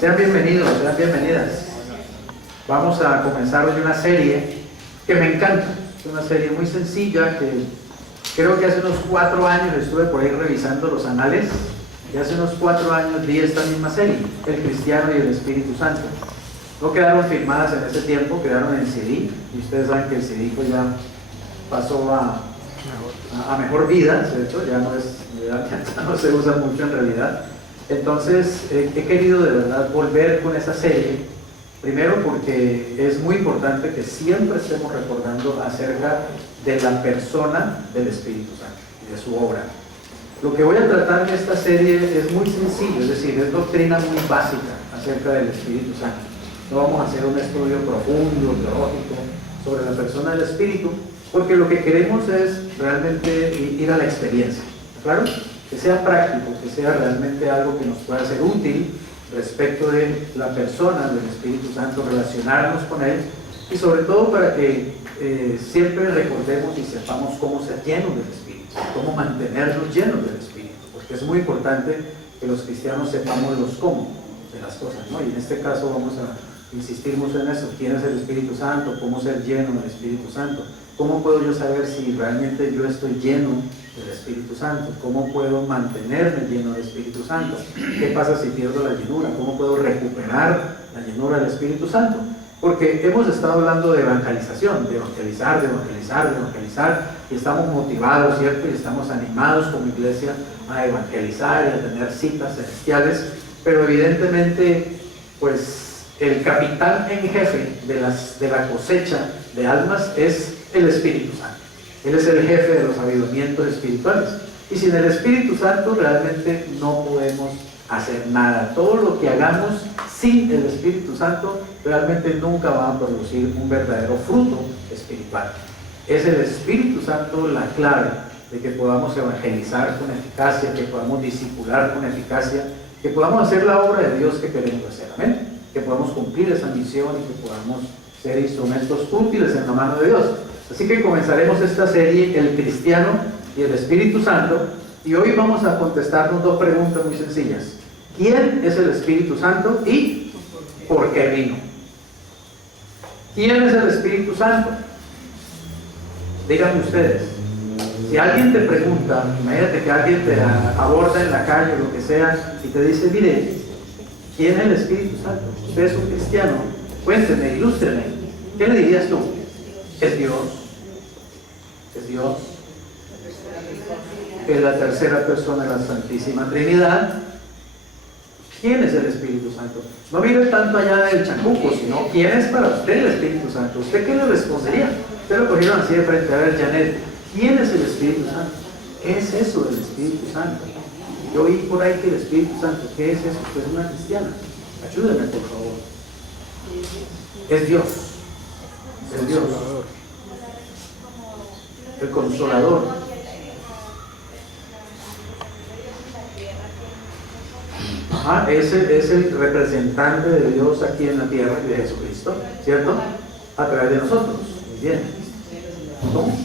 Sean bienvenidos, sean bienvenidas. Vamos a comenzar hoy una serie que me encanta. Es una serie muy sencilla que creo que hace unos 4 años estuve por ahí revisando los anales y hace unos 4 años vi esta misma serie, El Cristiano y el Espíritu Santo. No quedaron filmadas en ese tiempo, quedaron en CD y ustedes saben que el CD pues ya pasó a mejor vida, ¿cierto? Ya no se usa mucho en realidad. Entonces he querido de verdad volver con esa serie, primero porque es muy importante que siempre estemos recordando acerca de la persona del Espíritu Santo y de su obra. Lo que voy a tratar en esta serie es muy sencillo, es decir, es doctrina muy básica acerca del Espíritu Santo. No vamos a hacer un estudio profundo, teológico, sobre la persona del Espíritu, porque lo que queremos es realmente ir a la experiencia, ¿claro? Que sea práctico, que sea realmente algo que nos pueda ser útil respecto de la persona del Espíritu Santo, relacionarnos con Él y sobre todo para que siempre recordemos y sepamos cómo ser llenos del Espíritu, cómo mantenernos llenos del Espíritu, porque es muy importante que los cristianos sepamos los cómo de las cosas, ¿no? Y en este caso vamos a insistir mucho en eso: quién es el Espíritu Santo, cómo ser lleno del Espíritu Santo, cómo puedo yo saber si realmente yo estoy lleno del Espíritu Santo, cómo puedo mantenerme lleno del Espíritu Santo, qué pasa si pierdo la llenura, cómo puedo recuperar la llenura del Espíritu Santo, porque hemos estado hablando de evangelización, de evangelizar, y estamos motivados, ¿cierto? Y estamos animados como iglesia a evangelizar y a tener citas celestiales, pero evidentemente pues el capitán en jefe de la cosecha de almas es el Espíritu Santo. Él es el jefe de los avivamientos espirituales. Y sin el Espíritu Santo realmente no podemos hacer nada. Todo lo que hagamos sin el Espíritu Santo realmente nunca va a producir un verdadero fruto espiritual. Es el Espíritu Santo la clave de que podamos evangelizar con eficacia, que podamos discipular con eficacia, que podamos hacer la obra de Dios que queremos hacer. Amén. Que podamos cumplir esa misión y que podamos ser instrumentos útiles en la mano de Dios. Así que comenzaremos esta serie, El Cristiano y el Espíritu Santo, y hoy vamos a contestarnos 2 preguntas muy sencillas. ¿Quién es el Espíritu Santo y por qué vino? ¿Quién es el Espíritu Santo? Díganme ustedes. Si alguien te pregunta, imagínate que alguien te aborda en la calle o lo que sea y te dice: mire, ¿quién es el Espíritu Santo? Usted es un cristiano, cuénteme, ilústreme. ¿Qué le dirías tú? Es Dios. Es Dios. Es la tercera persona de la Santísima Trinidad. ¿Quién es el Espíritu Santo? No mire tanto allá del chacuco, sino ¿quién es para usted el Espíritu Santo? ¿Usted qué le respondería? Usted lo cogieron así de frente. A ver, Janet, ¿quién es el Espíritu Santo? ¿Qué es eso del Espíritu Santo? Yo oí por ahí que el Espíritu Santo, ¿qué es eso? Usted es una cristiana. Ayúdeme, por favor. Es Dios. Es Dios. El Consolador. Ese es el representante de Dios aquí en la tierra, de Jesucristo, ¿cierto? A través de nosotros. Muy bien. ¿Cómo?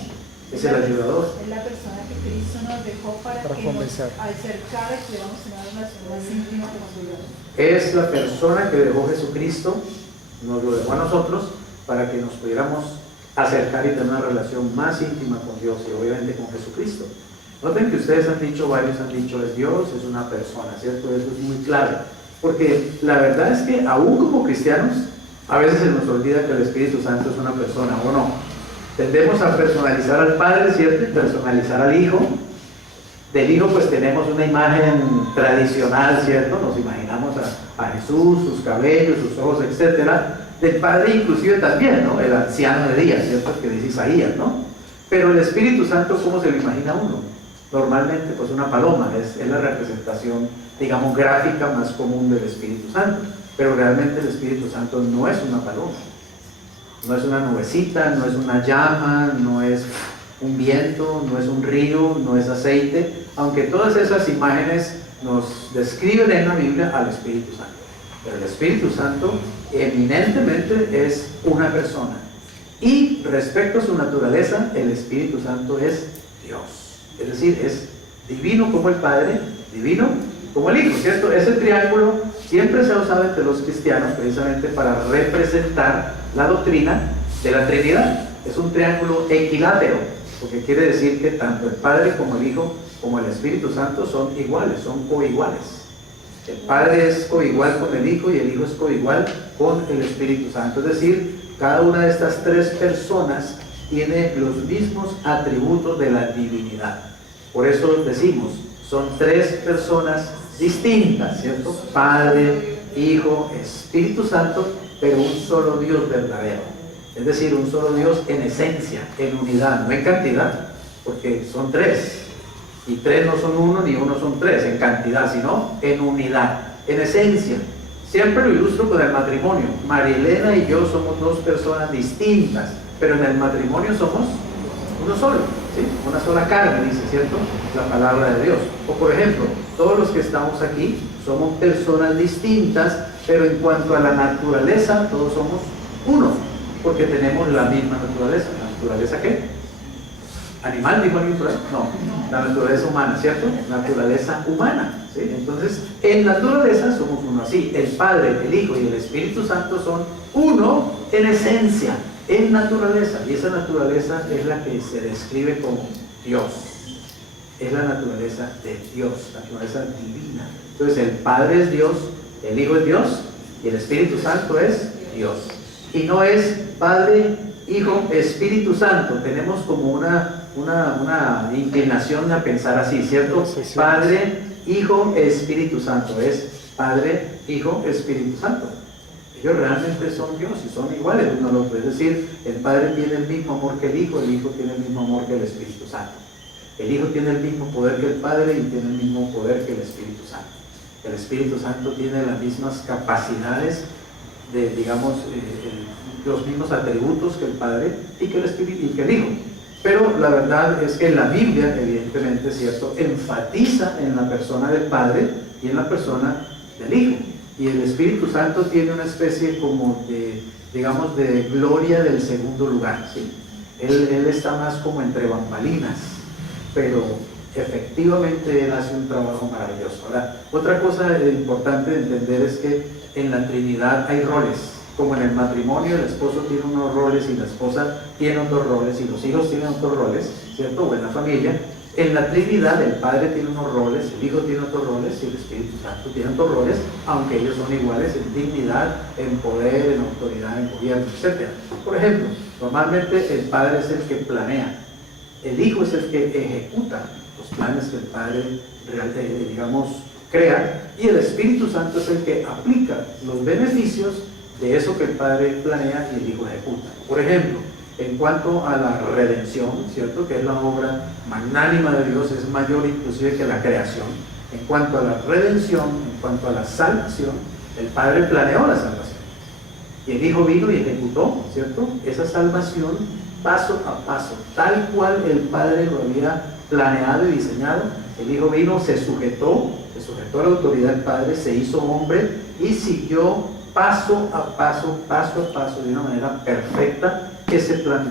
Es el ayudador. Es la persona que Cristo nos dejó para que nos acercara y pudiéramos tener una relación más íntima con Dios. Es la persona que dejó Jesucristo, nos lo dejó a nosotros para que nos pudiéramos acercar y tener una relación más íntima con Dios y obviamente con Jesucristo. Noten que ustedes han dicho, varios han dicho, es Dios, es una persona, ¿cierto? Eso es muy claro, porque la verdad es que aún como cristianos a veces se nos olvida que el Espíritu Santo es una persona, ¿o no? Tendemos a personalizar al Padre, ¿cierto? Y personalizar al Hijo. Del Hijo pues tenemos una imagen tradicional, ¿cierto? Nos imaginamos a Jesús, sus cabellos, sus ojos, etcétera. Del Padre inclusive también, ¿no? El anciano de días, ¿cierto? Que dice Isaías, ¿no? Pero el Espíritu Santo, ¿cómo se lo imagina uno? Normalmente pues una paloma, es la representación, digamos, gráfica más común del Espíritu Santo. Pero realmente el Espíritu Santo no es una paloma. No es una nubecita, no es una llama, no es un viento, no es un río, no es aceite, aunque todas esas imágenes nos describen en la Biblia al Espíritu Santo. Pero el Espíritu Santo eminentemente es una persona. Y respecto a su naturaleza, el Espíritu Santo es Dios. Es decir, es divino como el Padre, divino como el Hijo, ¿cierto? Ese triángulo siempre se ha usado entre los cristianos precisamente para representar la doctrina de la Trinidad. Es un triángulo equilátero, porque quiere decir que tanto el Padre como el Hijo como el Espíritu Santo son iguales, son coiguales. El Padre es coigual con el Hijo y el Hijo es coigual con el Espíritu Santo. Es decir, cada una de estas tres personas tiene los mismos atributos de la divinidad. Por eso decimos, son tres personas distintas, ¿cierto? Padre, Hijo, Espíritu Santo, pero un solo Dios verdadero. Es decir, un solo Dios en esencia, en unidad, no en cantidad, porque son tres. Y tres no son uno, ni uno son tres en cantidad, sino en unidad, en esencia. Siempre lo ilustro con el matrimonio. María Elena y yo somos dos personas distintas, pero en el matrimonio somos uno solo, ¿sí? Una sola carne, dice, ¿cierto? La palabra de Dios. O por ejemplo, todos los que estamos aquí somos personas distintas, pero en cuanto a la naturaleza, todos somos uno, porque tenemos la misma naturaleza. ¿La naturaleza qué? ¿Animal, dijo alguien por ahí? No, la naturaleza humana, ¿cierto? Naturaleza humana, ¿sí? Entonces, en naturaleza somos uno así. El Padre, el Hijo y el Espíritu Santo son uno en esencia, en naturaleza. Y esa naturaleza es la que se describe como Dios. Es la naturaleza de Dios, la naturaleza divina. Entonces, el Padre es Dios, el Hijo es Dios y el Espíritu Santo es Dios. Y no es Padre, Hijo, Espíritu Santo. Tenemos como una inclinación a pensar así, ¿cierto? Padre, Hijo, Espíritu Santo. Es Padre, Hijo, Espíritu Santo. Ellos realmente son Dios y son iguales uno al otro. Es decir, el Padre tiene el mismo amor que el Hijo tiene el mismo amor que el Espíritu Santo. El Hijo tiene el mismo poder que el Padre y tiene el mismo poder que el Espíritu Santo. El Espíritu Santo tiene las mismas capacidades de, digamos, los mismos atributos que el Padre y que el Espíritu y que el Hijo. Pero la verdad es que la Biblia, evidentemente, ¿cierto?, enfatiza en la persona del Padre y en la persona del Hijo. Y el Espíritu Santo tiene una especie como de, digamos, de gloria del segundo lugar, ¿sí? Él está más como entre bambalinas, pero efectivamente Él hace un trabajo maravilloso. Ahora, otra cosa importante de entender es que en la Trinidad hay roles. Como en el matrimonio, el esposo tiene unos roles y la esposa tiene otros roles y los hijos tienen otros roles, ¿cierto? O en la familia. En la Trinidad el Padre tiene unos roles, el Hijo tiene otros roles y el Espíritu Santo tiene otros roles, aunque ellos son iguales en dignidad, en poder, en autoridad, en gobierno, etc. Por ejemplo, normalmente el Padre es el que planea, el Hijo es el que ejecuta los planes que el Padre, digamos, crea, y el Espíritu Santo es el que aplica los beneficios de eso que el Padre planea y el Hijo ejecuta. Por ejemplo, en cuanto a la redención, ¿cierto?, que es la obra magnánima de Dios, es mayor inclusive que la creación. En cuanto a la redención, en cuanto a la salvación, el Padre planeó la salvación. Y el Hijo vino y ejecutó, ¿cierto?, esa salvación paso a paso, tal cual el Padre lo había planeado y diseñado. El Hijo vino, se sujetó a la autoridad del Padre, se hizo hombre y siguió paso a paso, de una manera perfecta, ese plan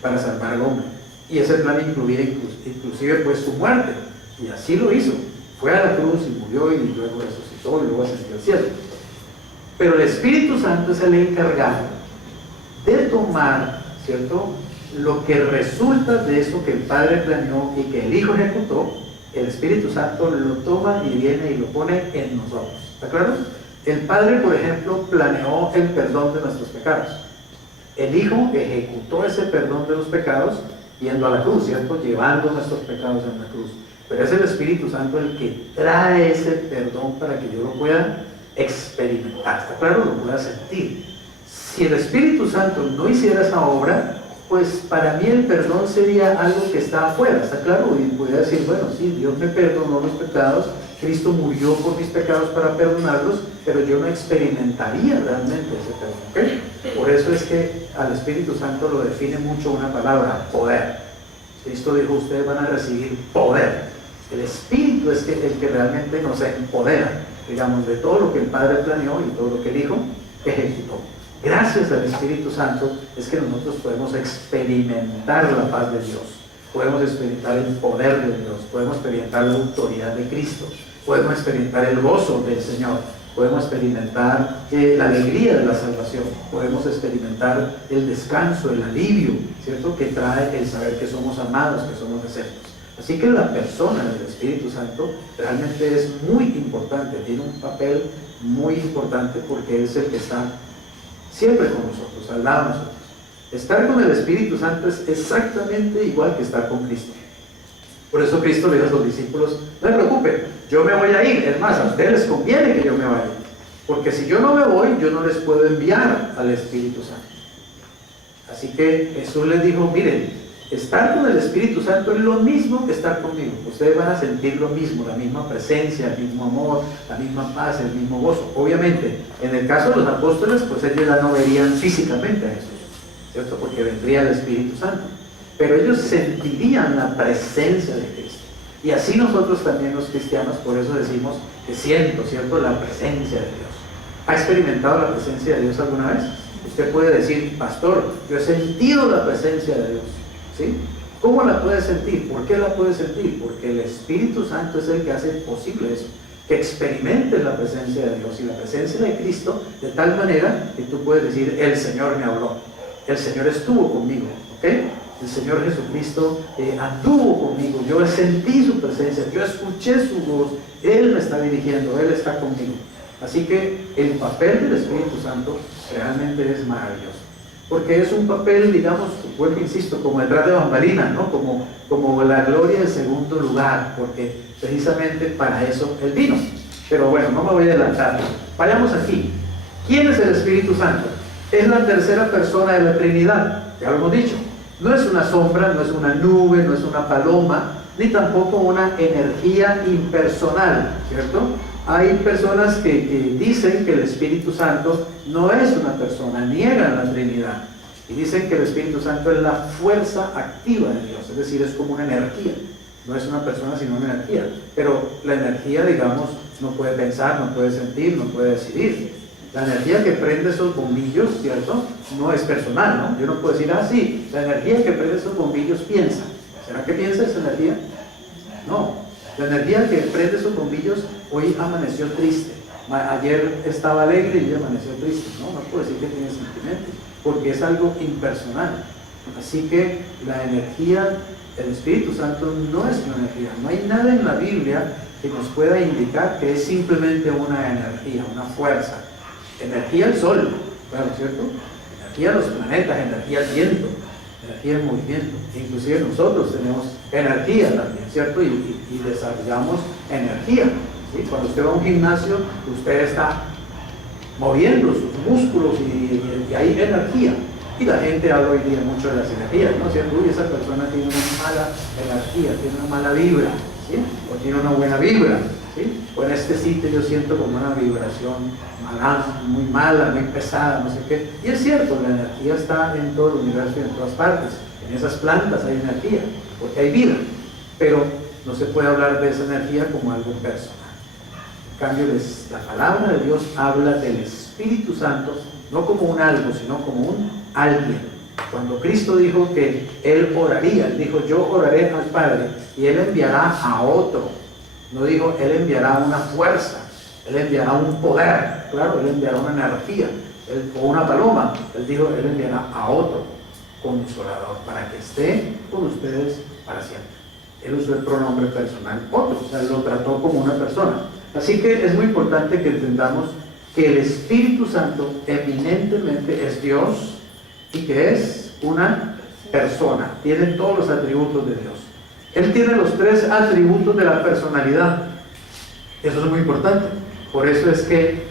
para salvar al hombre. Y ese plan incluía inclusive pues su muerte, y así lo hizo. Fue a la cruz y murió y luego resucitó y luego ascendió al cielo. Pero el Espíritu Santo es el encargado de tomar, ¿cierto?, lo que resulta de eso que el Padre planeó y que el Hijo ejecutó. El Espíritu Santo lo toma y viene y lo pone en nosotros. ¿Está claro? El Padre, por ejemplo, planeó el perdón de nuestros pecados. El Hijo ejecutó ese perdón de los pecados yendo a la cruz, ¿cierto?, llevando nuestros pecados en la cruz. Pero es el Espíritu Santo el que trae ese perdón para que yo lo pueda experimentar. ¿Está claro? Lo pueda sentir. Si el Espíritu Santo no hiciera esa obra, pues para mí el perdón sería algo que está afuera, ¿está claro? Y podría decir, bueno, sí, Dios me perdonó los pecados, Cristo murió por mis pecados para perdonarlos, pero yo no experimentaría realmente ese perdón, ¿ok? Por eso es que al Espíritu Santo lo define mucho una palabra, poder. Cristo dijo, ustedes van a recibir poder. El Espíritu es el que realmente nos empodera, digamos, de todo lo que el Padre planeó y todo lo que el Hijo ejecutó. Gracias al Espíritu Santo es que nosotros podemos experimentar la paz de Dios, podemos experimentar el poder de Dios, podemos experimentar la autoridad de Cristo, podemos experimentar el gozo del Señor. podemos experimentar la alegría de la salvación, podemos experimentar el descanso, el alivio, ¿cierto?, que trae el saber que somos amados, que somos aceptos. Así que la persona del Espíritu Santo realmente es muy importante, tiene un papel muy importante porque es el que está siempre con nosotros, al lado de nosotros. Estar con el Espíritu Santo es exactamente igual que estar con Cristo. Por eso Cristo le dijo a los discípulos: no se preocupen, yo me voy a ir. Es más, a ustedes les conviene que yo me vaya, porque si yo no me voy, yo no les puedo enviar al Espíritu Santo. Así que Jesús les dijo: miren, estar con el Espíritu Santo es lo mismo que estar conmigo. Ustedes van a sentir lo mismo, la misma presencia, el mismo amor, la misma paz, el mismo gozo. Obviamente, en el caso de los apóstoles, pues ellos ya no verían físicamente a Jesús, ¿cierto?, porque vendría el Espíritu Santo. Pero ellos sentirían la presencia de Cristo. Y así nosotros también los cristianos, por eso decimos que siento, ¿cierto?, la presencia de Dios. ¿Ha experimentado la presencia de Dios alguna vez? Usted puede decir: pastor, yo he sentido la presencia de Dios. ¿Sí? ¿Cómo la puede sentir? ¿Por qué la puede sentir? Porque el Espíritu Santo es el que hace posible eso, que experimentes la presencia de Dios y la presencia de Cristo, de tal manera que tú puedes decir: el Señor me habló, el Señor estuvo conmigo, ¿ok? El Señor Jesucristo anduvo conmigo, yo sentí su presencia, yo escuché su voz, Él me está dirigiendo, Él está conmigo. Así que el papel del Espíritu Santo realmente es maravilloso, porque es un papel, digamos, vuelvo, insisto, como detrás de bambalinas, ¿no? Como la gloria en segundo lugar, porque precisamente para eso Él vino. Pero bueno, no me voy a adelantar. Vayamos aquí. ¿Quién es el Espíritu Santo? Es la tercera persona de la Trinidad, ya lo hemos dicho. No es una sombra, no es una nube, no es una paloma, ni tampoco una energía impersonal, ¿cierto? Hay personas que dicen que el Espíritu Santo no es una persona, niegan la Trinidad y dicen que el Espíritu Santo es la fuerza activa de Dios, es decir, es como una energía, no es una persona sino una energía, pero la energía, digamos, no puede pensar, no puede sentir, no puede decidir. La energía que prende esos bombillos, ¿cierto?, no es personal, ¿no? Yo no puedo decir: ah, sí, la energía que prende esos bombillos piensa. ¿Será que piensa esa energía? No. La energía que prende esos bombillos hoy amaneció triste, ayer estaba alegre y hoy amaneció triste. No puedo decir que tiene sentimientos, porque es algo impersonal. Así que la energía, el Espíritu Santo no es una energía. No hay nada en la Biblia que nos pueda indicar que es simplemente una energía, una fuerza. Energía el sol, claro, ¿cierto? Energía los planetas, energía el viento, energía el movimiento. Inclusive nosotros tenemos energía también, ¿cierto? Y desarrollamos energía, ¿sí? Cuando usted va a un gimnasio, usted está moviendo sus músculos y hay energía. Y la gente habla hoy día mucho de las energías, ¿no? ¿Cierto? Uy, esa persona tiene una mala energía, tiene una mala vibra, ¿sí? O tiene una buena vibra, ¿sí? O en este sitio yo siento como una vibración muy mala, muy pesada, no sé qué. Y es cierto, la energía está en todo el universo y en todas partes. En esas plantas hay energía, porque hay vida. Pero no se puede hablar de esa energía como algo personal. En cambio, la palabra de Dios habla del Espíritu Santo, no como un algo, sino como un alguien. Cuando Cristo dijo que Él oraría, Él dijo: yo oraré al Padre y Él enviará a otro. No dijo: Él enviará una fuerza, Él enviará un poder, claro, Él enviará una energía, o una paloma. Él dijo: Él enviará a otro consolador para que esté con ustedes para siempre. Él usó el pronombre personal otro, o sea, lo trató como una persona. Así que es muy importante que entendamos que el Espíritu Santo eminentemente es Dios y que es una persona, tiene todos los atributos de Dios. Él tiene los tres atributos de la personalidad. Eso es muy importante. Por eso es que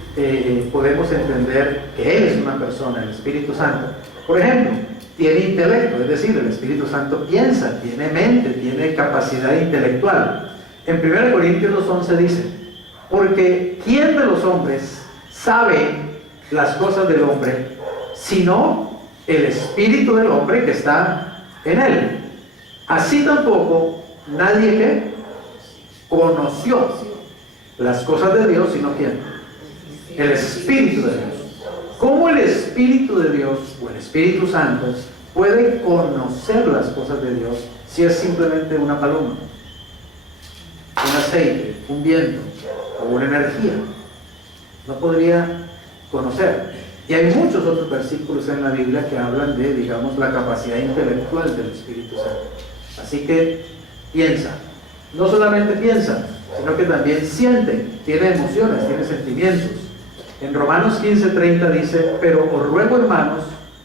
podemos entender que Él es una persona, el Espíritu Santo. Por ejemplo, tiene intelecto, es decir, el Espíritu Santo piensa, tiene mente, tiene capacidad intelectual. En 1 Corintios 2:11 dice: porque ¿quién de los hombres sabe las cosas del hombre, sino el espíritu del hombre que está en él? Así tampoco nadie que conoció las cosas de Dios, sino ¿quién? El Espíritu de Dios. ¿Cómo el Espíritu de Dios o el Espíritu Santo puede conocer las cosas de Dios si es simplemente una paloma, un aceite, un viento o una energía? no podría conocer. Y hay muchos otros versículos en la Biblia que hablan de, digamos, la capacidad intelectual del Espíritu Santo. Así que piensa, no solamente piensa, sino que también siente, tiene emociones, tiene sentimientos. En Romanos 15:30 dice: pero os ruego, hermanos,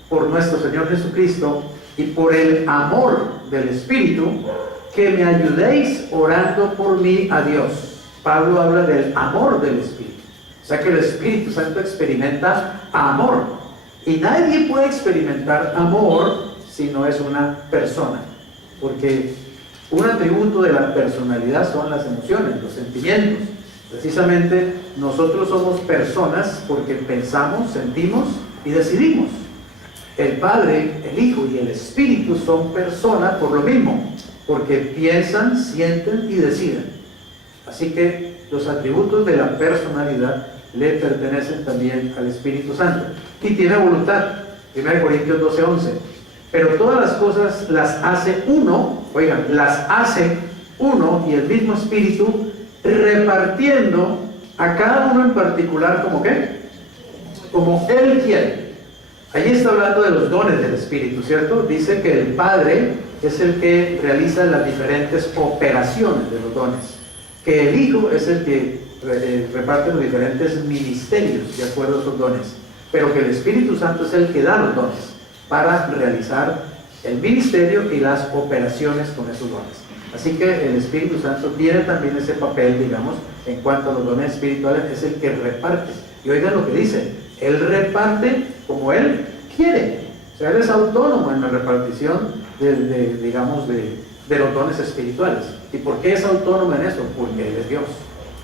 por nuestro Señor Jesucristo y por el amor del Espíritu, que me ayudéis orando por mí a Dios. Pablo habla del amor del Espíritu. O sea que el Espíritu Santo experimenta amor. Y nadie puede experimentar amor si no es una persona. Porque un atributo de la personalidad son las emociones, los sentimientos. Precisamente nosotros somos personas porque pensamos, sentimos y decidimos. El Padre, el Hijo y el Espíritu son personas por lo mismo, porque piensan, sienten y deciden. Así que los atributos de la personalidad le pertenecen también al Espíritu Santo. Y tiene voluntad, 1 Corintios 12:11. Pero todas las cosas las hace uno, oigan, las hace uno y el mismo Espíritu, repartiendo a cada uno en particular, ¿como qué? Como Él quiere. Allí está hablando de los dones del Espíritu, ¿cierto? Dice que el Padre es el que realiza las diferentes operaciones de los dones, que el Hijo es el que reparte los diferentes ministerios de acuerdo a esos dones, pero que el Espíritu Santo es el que da los dones para realizar el ministerio y las operaciones con esos dones. Así que el Espíritu Santo tiene también ese papel, digamos, en cuanto a los dones espirituales, es el que reparte. Y oigan lo que dice: Él reparte como Él quiere. O sea, Él es autónomo en la repartición de los dones espirituales. ¿Y por qué es autónomo en eso? Porque Él es Dios.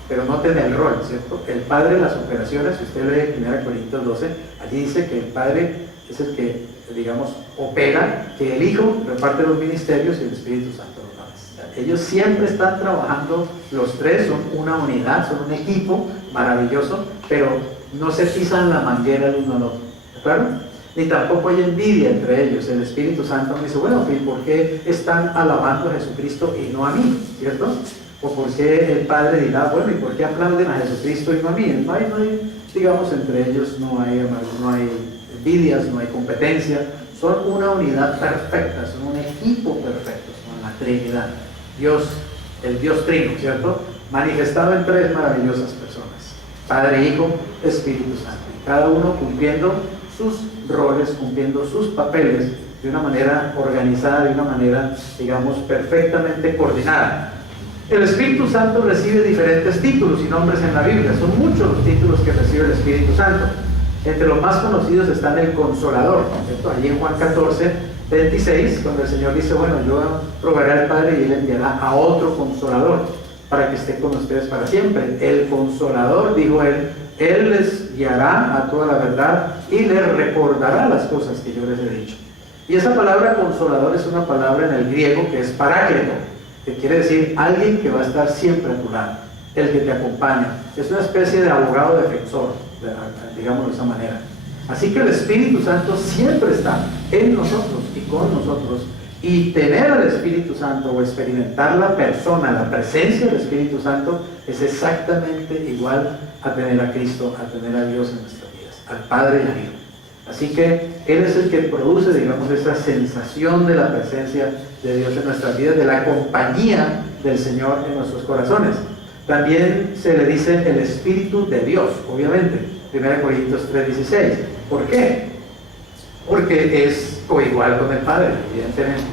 Pero noten el rol, ¿cierto? El Padre de las operaciones, si usted lee 1 Corintios 12, allí dice que el Padre es el que, digamos, opera, que el Hijo reparte los ministerios y el Espíritu Santo los dones. Ellos siempre están trabajando, los tres son una unidad, son un equipo maravilloso, pero no se pisan la manguera el uno al otro, ¿claro? Ni tampoco hay envidia entre ellos. El Espíritu Santo me dice: bueno, ¿por qué están alabando a Jesucristo y no a mí? ¿Cierto? O por qué el Padre dirá: bueno, ¿y por qué aplauden a Jesucristo y no a mí? No hay, digamos, entre ellos no hay envidias, no hay competencia. Son una unidad perfecta, son un equipo perfecto, son la Trinidad. Dios, el Dios Trino, ¿cierto? Manifestado en tres maravillosas personas: Padre, Hijo, Espíritu Santo. Y cada uno cumpliendo sus roles, cumpliendo sus papeles de una manera organizada, de una manera, digamos, perfectamente coordinada. El Espíritu Santo recibe diferentes títulos y nombres en la Biblia. Son muchos los títulos que recibe el Espíritu Santo. Entre los más conocidos están el Consolador, ¿cierto? Allí en Juan 14:26, cuando el Señor dice: bueno, yo rogaré al Padre y Él enviará a otro Consolador para que esté con ustedes para siempre. El Consolador, dijo Él les guiará a toda la verdad y les recordará las cosas que yo les he dicho. Y esa palabra Consolador es una palabra en el griego que es paráclito, que quiere decir alguien que va a estar siempre a tu lado, el que te acompaña. Es una especie de abogado defensor, digamos de esa manera. Así que el Espíritu Santo siempre está en nosotros y con nosotros. Y tener al Espíritu Santo o experimentar la persona, la presencia del Espíritu Santo, es exactamente igual a tener a Cristo, a tener a Dios en nuestras vidas, al Padre y al Hijo. Así que Él es el que produce, digamos, esa sensación de la presencia de Dios en nuestras vidas, de la compañía del Señor en nuestros corazones. También se le dice el Espíritu de Dios, obviamente, 1 Corintios 3:16. ¿Por qué? Porque es coigual con el Padre, evidentemente.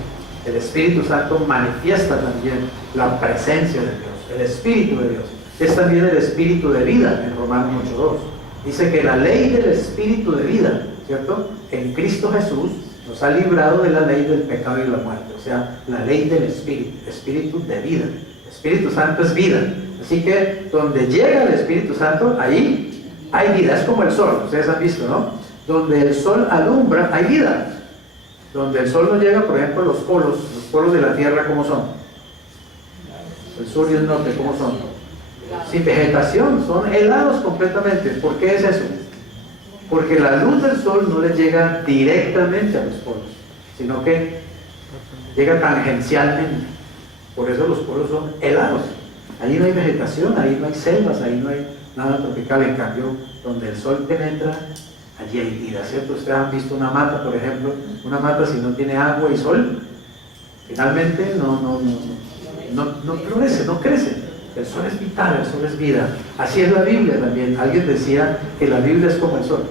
El Espíritu Santo manifiesta también la presencia de Dios, el Espíritu de Dios. Es también el Espíritu de vida en Romanos 8:2. Dice que la ley del Espíritu de vida, ¿cierto? En Cristo Jesús nos ha librado de la ley del pecado y la muerte. O sea, la ley del Espíritu, Espíritu de vida. El Espíritu Santo es vida. Así que donde llega el Espíritu Santo, ahí hay vida. Es como el sol, ustedes han visto, ¿no? Donde el sol alumbra, hay vida. Donde el sol no llega, por ejemplo, los polos de la Tierra, ¿cómo son? El sur y el norte, ¿cómo son? Sin vegetación, son helados completamente. ¿Por qué es eso? Porque la luz del sol no le llega directamente a los polos, sino que llega tangencialmente. Por eso los polos son helados. Ahí no hay vegetación, ahí no hay selvas, ahí no hay nada tropical. En cambio, donde el sol penetra, allí hay vida, ¿cierto? Ustedes han visto una mata, por ejemplo, una mata si no tiene agua y sol, finalmente no florece, no crece. El sol es vital, el sol es vida. Así es la Biblia también. Alguien decía que la Biblia es como el sol.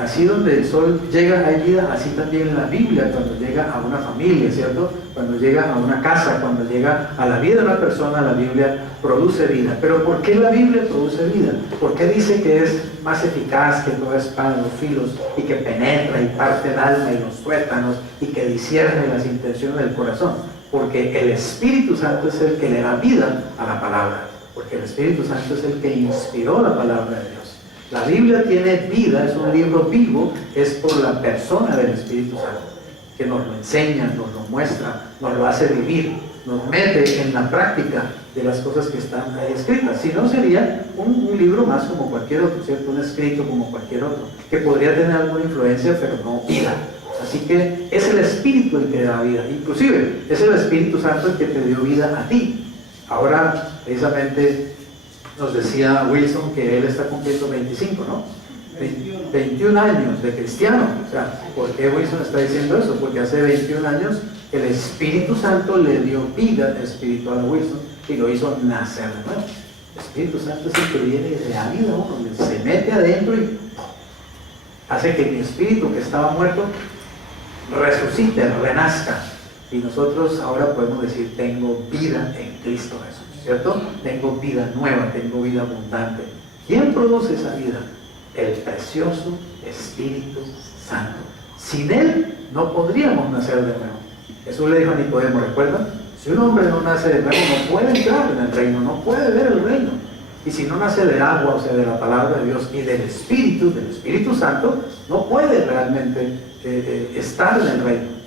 Así donde el sol llega hay vida, así también la Biblia cuando llega a una familia, ¿cierto? Cuando llega a una casa, cuando llega a la vida de una persona, la Biblia produce vida. Pero ¿por qué la Biblia produce vida? ¿Por qué dice que es más eficaz que toda espada de dos filos y que penetra y parte el alma y los tuétanos y que discierne las intenciones del corazón? Porque el Espíritu Santo es el que le da vida a la palabra, porque el Espíritu Santo es el que inspiró la palabra de Dios. La Biblia tiene vida, es un libro vivo, es por la persona del Espíritu Santo, que nos lo enseña, nos lo muestra, nos lo hace vivir, nos mete en la práctica de las cosas que están ahí escritas. Si no, sería un libro más como cualquier otro, ¿cierto? Un escrito como cualquier otro, que podría tener alguna influencia, pero no vida. Así que es el Espíritu el que da vida, inclusive es el Espíritu Santo el que te dio vida a ti. Ahora, precisamente, nos decía Wilson que él está cumpliendo 25, ¿no? 21 años de cristiano. O sea, ¿por qué Wilson está diciendo eso? Porque hace 21 años el Espíritu Santo le dio vida espiritual a Wilson y lo hizo nacer de nuevo. El Espíritu Santo es el que viene y le da vida a uno, se mete adentro y hace que mi espíritu que estaba muerto resucite, renazca. Y nosotros ahora podemos decir, tengo vida en Cristo Jesús, ¿cierto? Tengo vida nueva, tengo vida abundante. ¿Quién produce esa vida? El precioso Espíritu Santo. Sin Él no podríamos nacer de nuevo. Jesús le dijo a Nicodemo, ¿recuerdan? Si un hombre no nace de nuevo, no puede entrar en el reino, no puede ver el reino. Y si no nace del agua, o sea, de la palabra de Dios y del Espíritu Santo, no puede realmente estar en el reino.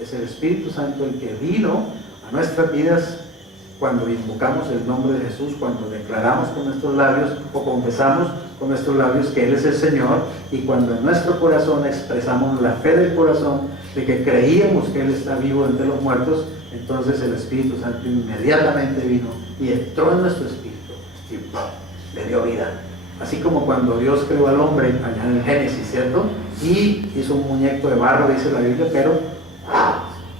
Es el Espíritu Santo el que vino a nuestras vidas cuando invocamos el nombre de Jesús, cuando declaramos con nuestros labios o confesamos con nuestros labios que Él es el Señor, y cuando en nuestro corazón expresamos la fe del corazón de que creíamos que Él está vivo entre los muertos, entonces el Espíritu Santo inmediatamente vino y entró en nuestro espíritu y ¡pum!, le dio vida. Así como cuando Dios creó al hombre allá en el Génesis, ¿cierto? Y hizo un muñeco de barro, dice la Biblia, pero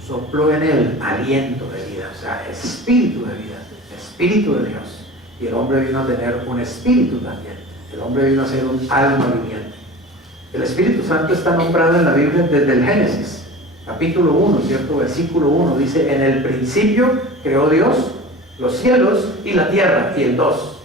sopló en él aliento de vida, o sea, espíritu de vida, espíritu de Dios. Y el hombre vino a tener un espíritu también. El hombre vino a ser un alma viviente. El Espíritu Santo está nombrado en la Biblia desde el Génesis, capítulo 1, ¿cierto? Versículo 1, dice, en el principio creó Dios los cielos y la tierra, y el 2.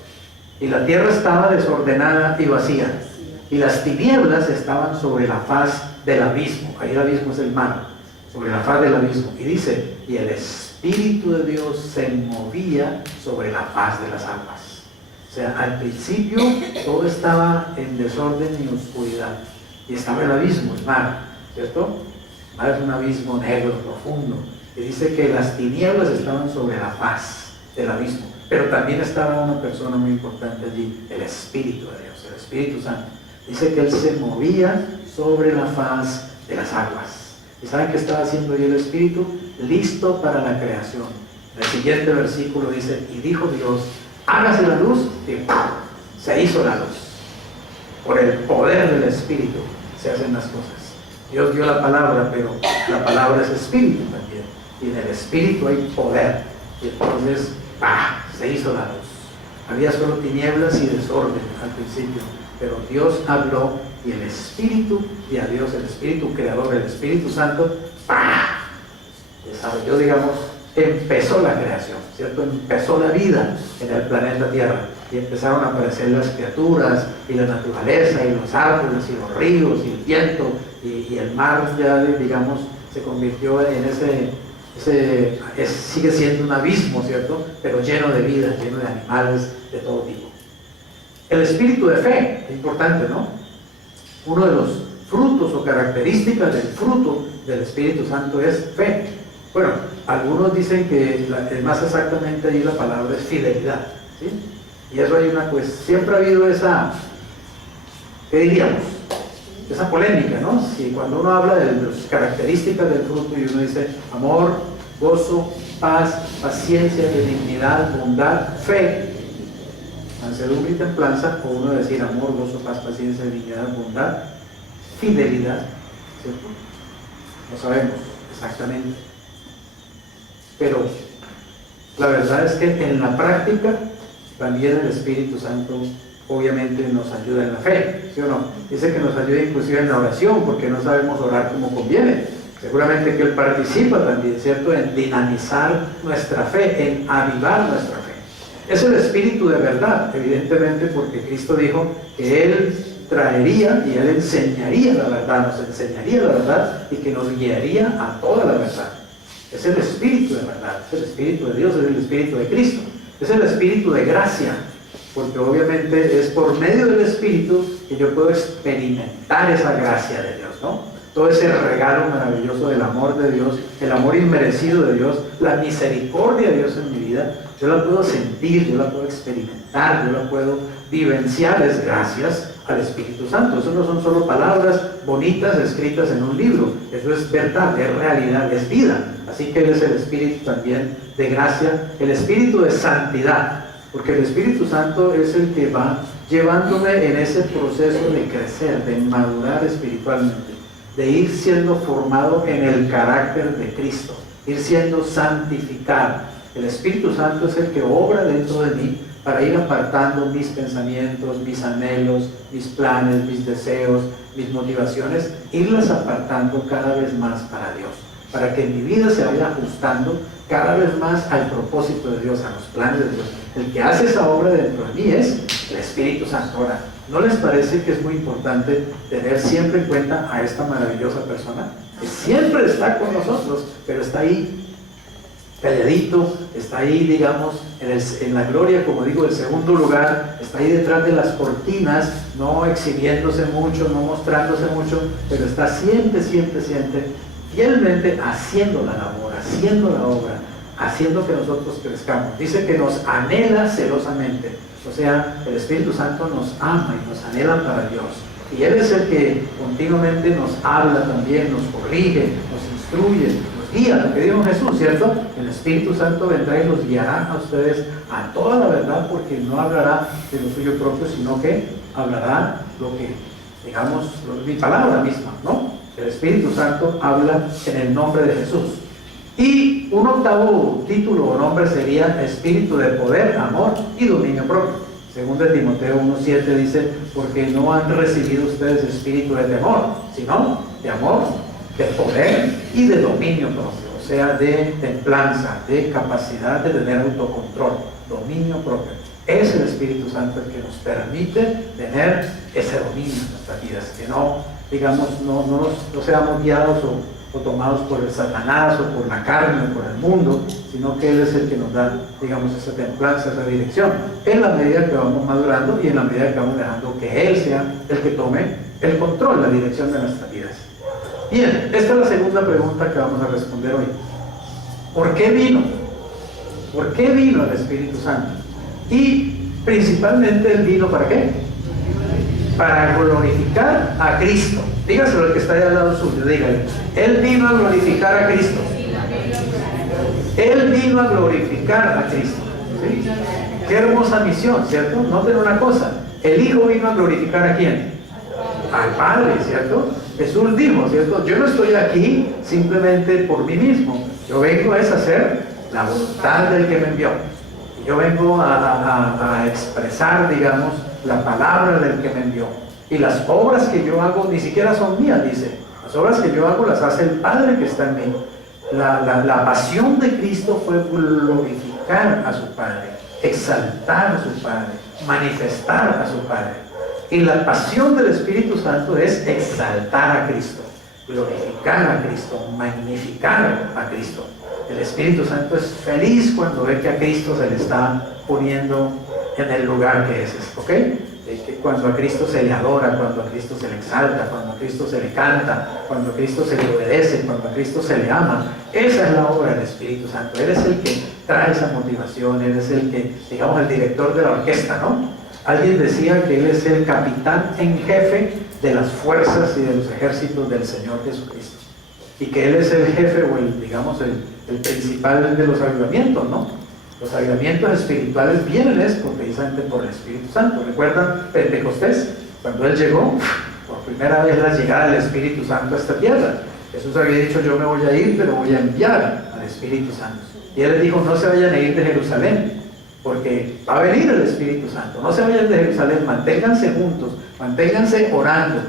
Y la tierra estaba desordenada y vacía, y las tinieblas estaban sobre la faz del abismo. Ahí el abismo es el mar, sobre la faz del abismo. Y dice, y el Espíritu de Dios se movía sobre la faz de las aguas. O sea, al principio todo estaba en desorden y oscuridad, y estaba el abismo, el mar, ¿cierto? El mar es un abismo negro, profundo, y dice que las tinieblas estaban sobre la faz del abismo. Pero también estaba una persona muy importante allí, el Espíritu de Dios, el Espíritu Santo. Dice que Él se movía sobre la faz de las aguas. ¿Y saben qué estaba haciendo ahí el Espíritu? Listo para la creación. El siguiente versículo dice, y dijo Dios, hágase la luz, y ¡pum!, se hizo la luz. Por el poder del Espíritu se hacen las cosas. Dios dio la palabra, pero la palabra es Espíritu también. Y en el Espíritu hay poder. Y entonces, ¡pah!, se hizo la luz. Había solo tinieblas y desorden al principio, pero Dios habló y el Espíritu, y a Dios, el Espíritu Creador, el Espíritu Santo, ¡pah!, desarrolló, digamos, empezó la creación, ¿cierto? Empezó la vida en el planeta Tierra y empezaron a aparecer las criaturas y la naturaleza y los árboles y los ríos y el viento y el mar ya, digamos, se convirtió en sigue siendo un abismo, ¿cierto? Pero lleno de vida, lleno de animales de todo tipo. El espíritu de fe, es importante, ¿no? Uno de los frutos o características del fruto del Espíritu Santo es fe. Bueno, algunos dicen que más exactamente ahí la palabra es fidelidad, ¿sí? Y eso hay pues siempre ha habido esa, ¿qué diríamos? Esa polémica, ¿no? Si cuando uno habla de las características del fruto y uno dice amor, gozo, paz, paciencia, benignidad, bondad, fe. mansedumbre y templanza, o uno decir amor, gozo, paz, paciencia, dignidad, bondad, fidelidad, ¿cierto? No sabemos exactamente. Pero la verdad es que en la práctica también el Espíritu Santo obviamente nos ayuda en la fe, ¿sí o no? Dice que nos ayuda inclusive en la oración, porque no sabemos orar como conviene. Seguramente que Él participa también, ¿cierto?, en dinamizar nuestra fe, en avivar nuestra fe. Es el Espíritu de verdad, evidentemente, porque Cristo dijo que Él traería y Él enseñaría la verdad, nos enseñaría la verdad y que nos guiaría a toda la verdad. Es el Espíritu de verdad, es el Espíritu de Dios, es el Espíritu de Cristo, es el Espíritu de gracia, porque obviamente es por medio del Espíritu que yo puedo experimentar esa gracia de Dios, ¿no? Todo ese regalo maravilloso del amor de Dios, el amor inmerecido de Dios, la misericordia de Dios en mi vida, yo la puedo sentir, yo la puedo experimentar, yo la puedo vivenciar, es gracias al Espíritu Santo. Eso no son solo palabras bonitas escritas en un libro, eso es verdad, es realidad, es vida. Así que Él es el Espíritu también de gracia, el Espíritu de santidad, porque el Espíritu Santo es el que va llevándome en ese proceso de crecer, de madurar espiritualmente, de ir siendo formado en el carácter de Cristo, ir siendo santificado. El Espíritu Santo es el que obra dentro de mí para ir apartando mis pensamientos, mis anhelos, mis planes, mis deseos, mis motivaciones, irlas apartando cada vez más para Dios, para que mi vida se vaya ajustando cada vez más al propósito de Dios, a los planes de Dios. El que hace esa obra dentro de mí es el Espíritu Santo. Ahora, ¿no les parece que es muy importante tener siempre en cuenta a esta maravillosa persona? Que siempre está con nosotros, pero está ahí calladito, está ahí, digamos, en la gloria, como digo, el segundo lugar, está ahí detrás de las cortinas, no exhibiéndose mucho, no mostrándose mucho, pero está siempre, siempre, siempre, fielmente haciendo la labor, haciendo la obra, haciendo que nosotros crezcamos. Dice que nos anhela celosamente, o sea, el Espíritu Santo nos ama y nos anhela para Dios. Y Él es el que continuamente nos habla también, nos corrige, nos instruye, guía, lo que dijo Jesús, ¿cierto? El Espíritu Santo vendrá y los guiará a ustedes a toda la verdad, porque no hablará de lo suyo propio, sino que hablará lo que, digamos, mi palabra misma, ¿no? El Espíritu Santo habla en el nombre de Jesús. Y un octavo título o nombre sería Espíritu de poder, amor y dominio propio. Según de Timoteo 1:7 dice, porque no han recibido ustedes espíritu de temor, sino de amor, de poder y de dominio propio, o sea, de templanza, de capacidad de tener autocontrol, dominio propio. Es el Espíritu Santo el que nos permite tener ese dominio en nuestras vidas, que no, digamos, no seamos guiados o tomados por el Satanás o por la carne o por el mundo, sino que Él es el que nos da, digamos, esa templanza, esa dirección, en la medida que vamos madurando y en la medida que vamos dejando que Él sea el que tome el control, la dirección de nuestras vidas. Bien, esta es la segunda pregunta que vamos a responder hoy. ¿Por qué vino? ¿Por qué vino el Espíritu Santo? Y principalmente Él vino ¿para qué? Para glorificar a Cristo. Dígaselo al que está ahí al lado suyo, dígale. Él vino a glorificar a Cristo. Él vino a glorificar a Cristo. ¿Sí? Qué hermosa misión, ¿cierto? Noten una cosa. El Hijo vino a glorificar ¿a quién? Al Padre, ¿cierto? Jesús dijo, ¿cierto? Yo no estoy aquí simplemente por mí mismo. Yo vengo a hacer la voluntad del que me envió. Y yo vengo a expresar, digamos, la palabra del que me envió. Y las obras que yo hago ni siquiera son mías, dice. Las obras que yo hago las hace el Padre que está en mí. La pasión de Cristo fue glorificar a su Padre, exaltar a su Padre, manifestar a su Padre. Y la pasión del Espíritu Santo es exaltar a Cristo, glorificar a Cristo, magnificar a Cristo. El Espíritu Santo es feliz cuando ve que a Cristo se le está poniendo en el lugar que es, ¿ok? Cuando a Cristo se le adora, cuando a Cristo se le exalta, cuando a Cristo se le canta, cuando a Cristo se le obedece, cuando a Cristo se le ama. Esa es la obra del Espíritu Santo. Él es el que trae esa motivación, Él es el que, digamos, el director de la orquesta, ¿no? Alguien decía que Él es el capitán en jefe de las fuerzas y de los ejércitos del Señor Jesucristo. Y que Él es el jefe o el, digamos, el principal de los avivamientos, ¿no? Los avivamientos espirituales vienen precisamente por el Espíritu Santo. ¿Recuerdan Pentecostés? Cuando Él llegó, por primera vez la llegada del Espíritu Santo a esta tierra. Jesús había dicho, yo me voy a ir, pero voy a enviar al Espíritu Santo. Y Él les dijo, no se vayan a ir de Jerusalén, porque va a venir el Espíritu Santo. No se vayan de Jerusalén, manténganse juntos, manténganse orando.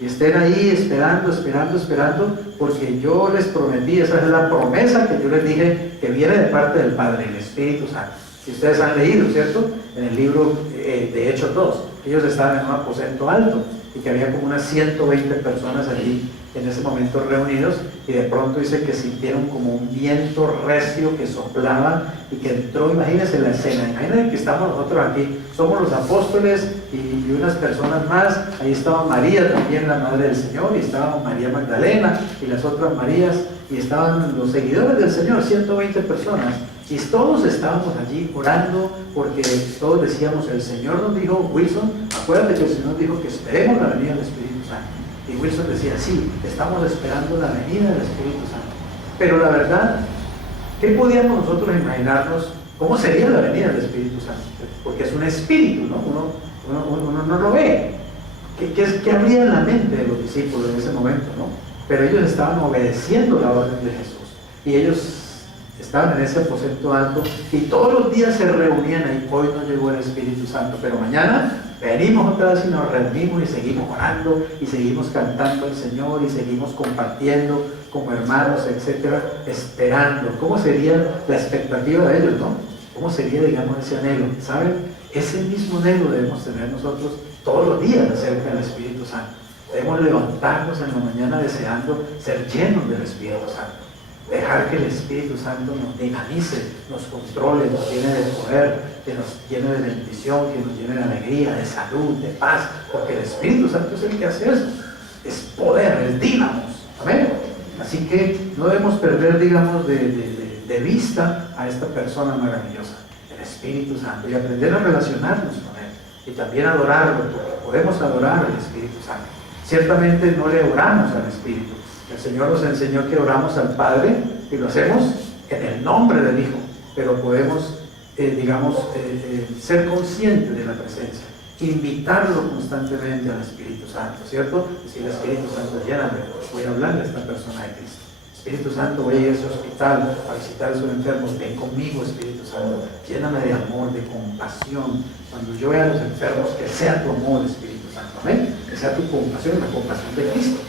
Y estén ahí esperando, porque yo les prometí, esa es la promesa que yo les dije, que viene de parte del Padre, el Espíritu Santo. Si ustedes han leído, ¿cierto? En el libro de Hechos 2, ellos estaban en un aposento alto, y que había como unas 120 personas allí en ese momento reunidos, y de pronto dice que sintieron como un viento recio que soplaba y que entró. Imagínense la escena, imagínense que estamos nosotros aquí, somos los apóstoles y unas personas más. Ahí estaba María también, la madre del Señor, y estaba María Magdalena y las otras Marías, y estaban los seguidores del Señor, 120 personas, y todos estábamos allí orando, porque todos decíamos, el Señor nos dijo, Wilson, acuérdate que el Señor dijo que esperemos la venida del Espíritu Santo. Y Wilson decía, sí, estamos esperando la venida del Espíritu Santo. Pero la verdad, ¿qué podíamos nosotros imaginarnos? ¿Cómo sería la venida del Espíritu Santo? Porque es un espíritu, ¿no? Uno no lo ve. ¿Qué habría en la mente de los discípulos en ese momento, no? Pero ellos estaban obedeciendo la orden de Jesús. Y ellos estaban en ese aposento alto y todos los días se reunían ahí. Hoy no llegó el Espíritu Santo, pero mañana venimos otra vez y nos reunimos y seguimos orando y seguimos cantando al Señor y seguimos compartiendo como hermanos, etcétera, esperando. ¿Cómo sería la expectativa de ellos, no? ¿Cómo sería, digamos, ese anhelo? ¿Saben? Ese mismo anhelo debemos tener nosotros todos los días acerca del Espíritu Santo. Debemos levantarnos en la mañana deseando ser llenos del Espíritu Santo. Dejar que el Espíritu Santo nos dinamice, nos controle, nos llene de poder, que nos llene de bendición, que nos llene de alegría, de salud, de paz, porque el Espíritu Santo es el que hace eso. Es poder, es dínamos. Amén. Así que no debemos perder, digamos, de vista a esta persona maravillosa, el Espíritu Santo, y aprender a relacionarnos con Él y también adorarlo, porque podemos adorar al Espíritu Santo. Ciertamente no le oramos al Espíritu. El Señor nos enseñó que oramos al Padre y lo hacemos en el nombre del Hijo, pero podemos, ser conscientes de la presencia, invitarlo constantemente al Espíritu Santo, ¿cierto? Decir, Espíritu Santo, lléname, voy a hablarle a esta persona de Cristo. Espíritu Santo, voy a ir a ese hospital a visitar a sus enfermos, ven conmigo, Espíritu Santo, lléname de amor, de compasión. Cuando yo vea a los enfermos, que sea tu amor, Espíritu Santo, amén, que sea tu compasión y la compasión de Cristo.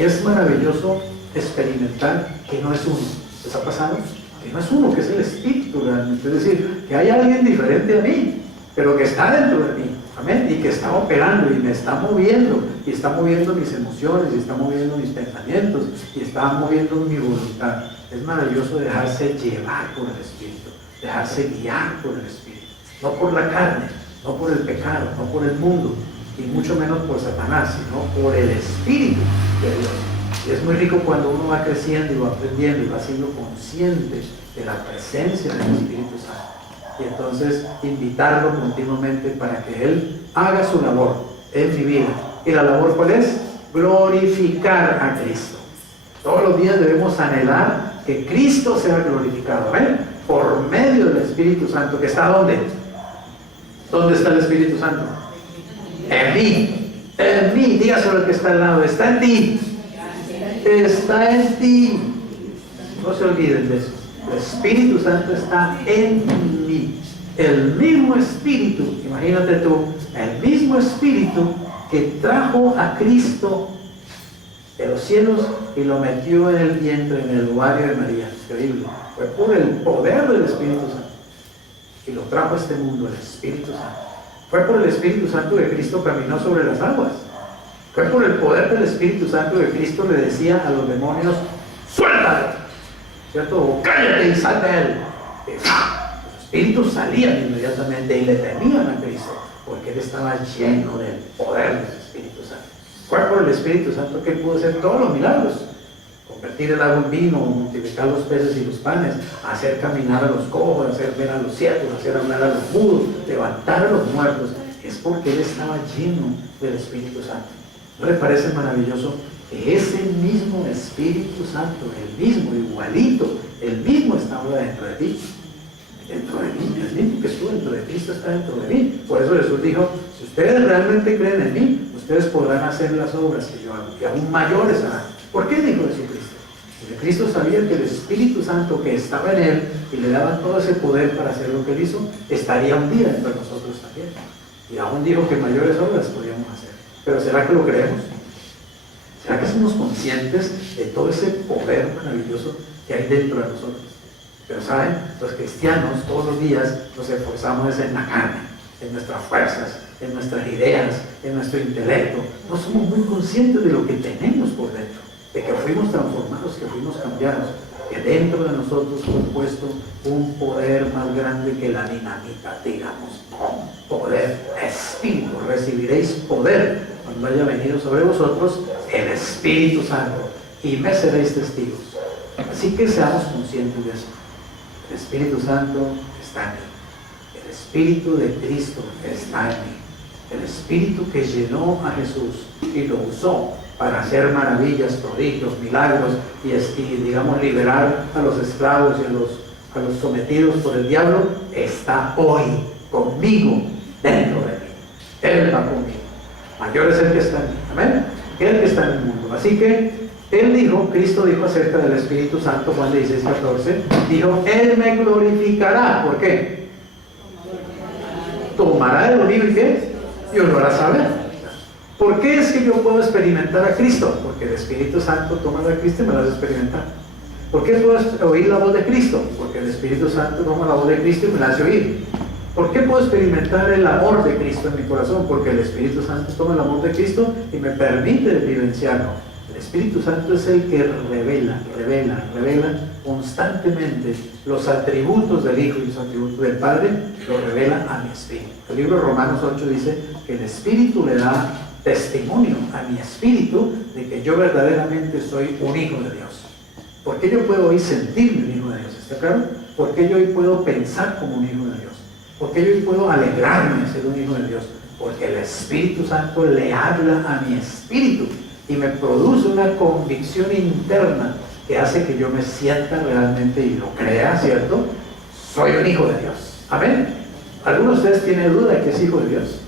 Y es maravilloso experimentar que no es uno. ¿Les ha pasado? Que no es uno, que es el Espíritu realmente. Es decir, que hay alguien diferente a mí, pero que está dentro de mí. Amén. Y que está operando y me está moviendo. Y está moviendo mis emociones, y está moviendo mis pensamientos, y está moviendo mi voluntad. Es maravilloso dejarse llevar por el Espíritu, dejarse guiar por el Espíritu. No por la carne, no por el pecado, no por el mundo, y mucho menos por Satanás, sino por el Espíritu de Dios. Y es muy rico cuando uno va creciendo y va aprendiendo y va siendo consciente de la presencia del Espíritu Santo. Y entonces invitarlo continuamente para que Él haga su labor en mi vida. ¿Y la labor cuál es? Glorificar a Cristo. Todos los días debemos anhelar que Cristo sea glorificado, ¿ven? Por medio del Espíritu Santo, que está ¿dónde? ¿Dónde está el Espíritu Santo? En mí, dígaselo al que está al lado, está en ti, está en ti, no se olviden de eso. El Espíritu Santo está en mí, el mismo Espíritu, imagínate tú, el mismo Espíritu que trajo a Cristo de los cielos y lo metió en el vientre, en el ovario de María. Increíble, fue por el poder del Espíritu Santo y lo trajo a este mundo, el Espíritu Santo. Fue por el Espíritu Santo que Cristo caminó sobre las aguas. Fue por el poder del Espíritu Santo que Cristo le decía a los demonios, ¡suéltalo! ¿Cierto? O cállate y sal de él. Los espíritus salían inmediatamente y le temían a Cristo, porque Él estaba lleno del poder del Espíritu Santo. Fue por el Espíritu Santo que Él pudo hacer todos los milagros. Convertir el agua en vino, multiplicar los peces y los panes, hacer caminar a los cojos, hacer ver a los ciegos, hacer hablar a los mudos, levantar a los muertos. Es porque Él estaba lleno del Espíritu Santo. ¿No le parece maravilloso que ese mismo Espíritu Santo, el mismo, igualito, el mismo está ahora dentro de ti? Dentro de mí, el mismo que estuvo dentro de Cristo está dentro de mí. Por eso Jesús dijo, si ustedes realmente creen en mí, ustedes podrán hacer las obras que yo hago, y aún mayores harán. ¿Por qué dijo Jesucristo? Porque Cristo sabía que el Espíritu Santo que estaba en él y le daba todo ese poder para hacer lo que él hizo, estaría un día entre nosotros también. Y aún dijo que mayores obras podíamos hacer. Pero ¿será que lo creemos? ¿Será que somos conscientes de todo ese poder maravilloso que hay dentro de nosotros? Pero saben, los cristianos todos los días nos esforzamos en la carne, en nuestras fuerzas, en nuestras ideas, en nuestro intelecto. No somos muy conscientes de lo que tenemos por dentro, de que fuimos transformados, que fuimos cambiados, que dentro de nosotros fue puesto un poder más grande que la dinamita, digamos, poder, espíritu. Recibiréis poder cuando haya venido sobre vosotros el Espíritu Santo y me seréis testigos. Así que seamos conscientes de eso. El Espíritu Santo está en mí. El Espíritu de Cristo está en mí. El Espíritu que llenó a Jesús y lo usó para hacer maravillas, prodigios, milagros y digamos, liberar a los esclavos y a los sometidos por el diablo, está hoy conmigo, dentro de mí. Él va conmigo. Mayor es el que está en mí. Amén. El que está en el mundo. Así que Cristo dijo acerca del Espíritu Santo, Juan 16:14, dijo, Él me glorificará. ¿Por qué? Tomará de lo mío y ¿qué? Y os lo hará saber. ¿Por qué es que yo puedo experimentar a Cristo? Porque el Espíritu Santo toma de Cristo y me lo hace experimentar. ¿Por qué puedo oír la voz de Cristo? Porque el Espíritu Santo toma la voz de Cristo y me la hace oír. ¿Por qué puedo experimentar el amor de Cristo en mi corazón? Porque el Espíritu Santo toma el amor de Cristo y me permite vivenciarlo. El Espíritu Santo es el que revela constantemente los atributos del Hijo y los atributos del Padre, lo revela a mi espíritu. El libro de Romanos 8 dice que el Espíritu le da testimonio a mi espíritu de que yo verdaderamente soy un hijo de Dios. ¿Por qué yo puedo hoy sentirme un hijo de Dios? ¿Está claro? ¿Por qué yo hoy puedo pensar como un hijo de Dios? ¿Por qué yo hoy puedo alegrarme de ser un hijo de Dios? Porque el Espíritu Santo le habla a mi espíritu y me produce una convicción interna que hace que yo me sienta realmente y lo crea, ¿cierto? Soy un hijo de Dios. Amén. ¿Alguno de ustedes tiene duda de que es hijo de Dios?